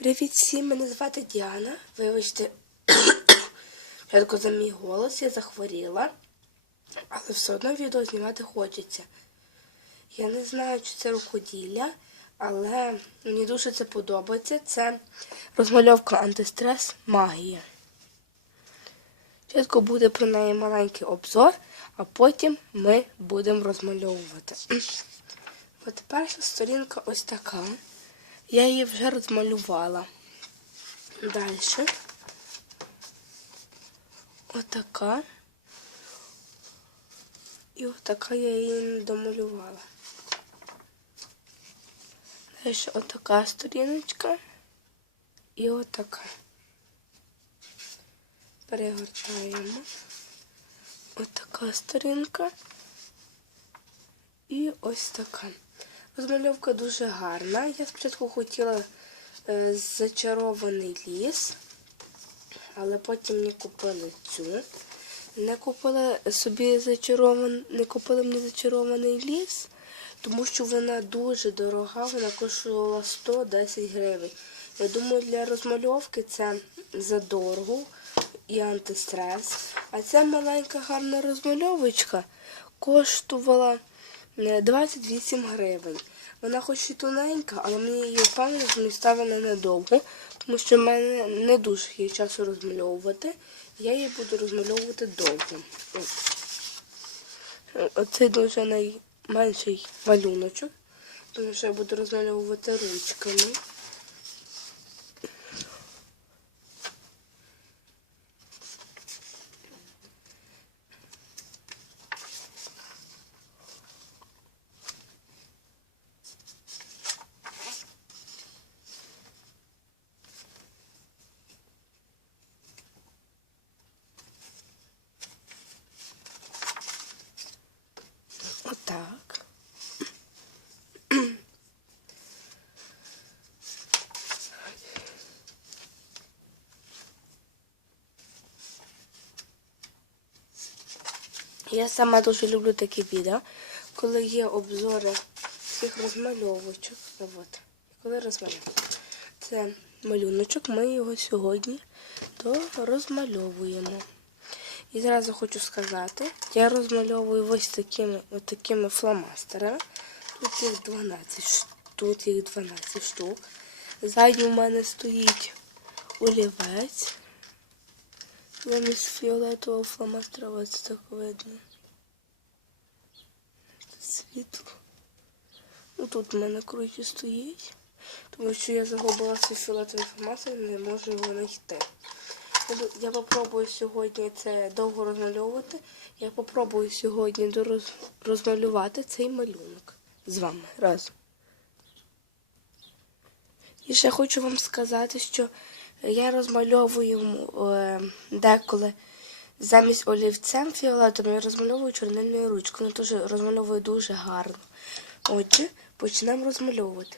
Привіт всім, мене звати Діана. Вибачте, спочатку за мій голос, я захворіла, але все одно відео знімати хочеться. Я не знаю, чи це рукоділля, але мені дуже це подобається. Це розмальовка антистрес магія. Спочатку буде про неї маленький обзор, а потім ми будемо розмальовувати. От перша сторінка ось така. Я її вже розмалювала. Далі. Отака. І отака я її не домалювала. Далі отака сторіночка. І отака. Перегортаємо. Отака сторінка. І ось така. Розмальовка дуже гарна. Я спочатку хотіла е, зачарований ліс, але потім не купили цю. Не купила собі зачарован... не купила мені зачарований ліс, тому що вона дуже дорога, вона коштувала 110 гривень. Я думаю, для розмальовки це задорого і антистрес. А ця маленька гарна розмальовочка коштувала 28 гривень. Вона хоч і тоненька, але мені її впевнено, що не ставила недовго, тому що в мене не дуже є часу розмальовувати. Я її буду розмальовувати довго. Е, Оце дуже найменший малюночок, тому що я буду розмальовувати ручками. Я сама дуже люблю такі відео, коли є обзори всіх розмальовочок. От. Коли розмальовуємо. Це малюночок, ми його сьогодні розмальовуємо. І зразу хочу сказати, я розмальовую ось такими, ось такими фломастерами. Тут їх 12 ш- тут їх 12 штук. Ззаді у мене стоїть олівець. Замість фіолетового фломастера ось так видно. Світло. Ну тут у мене круті стоїть, тому що я загубила свій фіолетовий фломастер і не можу його знайти. Я попробую сьогодні це довго розмальовувати. Я попробую сьогодні розмалювати цей малюнок з вами разом. І ще хочу вам сказати, що я розмальовую е, деколи замість олівцем фіолетовим, я розмальовую чорнильною ручкою. Вона теж розмальовую дуже гарно. Отже, почнемо розмальовувати.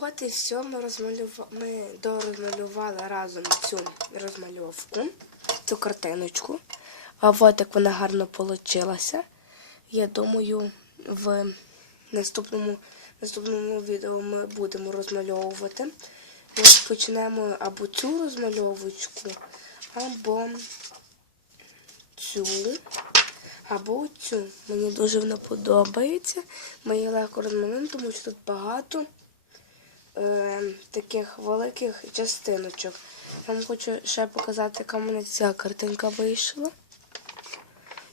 От і все, ми, розмалюва... ми дорозмалювали разом цю розмальовку, цю картиночку. А от як вона гарно вийшла. Я думаю, в наступному, наступному відео ми будемо розмальовувати. Ми почнемо або цю розмальовочку, або цю, або цю. Мені дуже вона подобається. Ми її легко розмалюємо, тому що тут багато е, таких великих частиночок. Я вам хочу ще показати, яка мене ця картинка вийшла.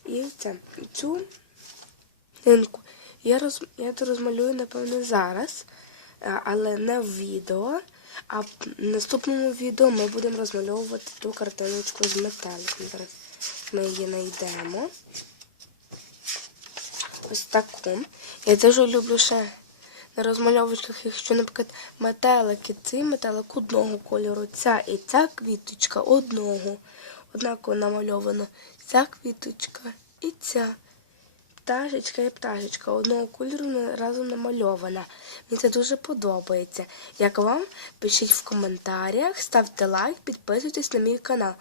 І це цю лінку я роз, я розмалюю, напевно, зараз, е, але не в відео. А в наступному відео ми будемо розмальовувати ту картиночку з металиком. Зараз ми її знайдемо. Ось таку. Я дуже люблю ще на розмальовочках, якщо, наприклад, метелики, цей метелик одного кольору, ця і ця квіточка одного. Однаково намальовано ця квіточка і ця. Пташечка і пташечка одного кольору разом намальована. Мені це дуже подобається. Як вам? Пишіть в коментарях, ставте лайк, підписуйтесь на мій канал.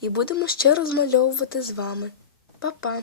І будемо ще розмальовувати з вами. Па-па!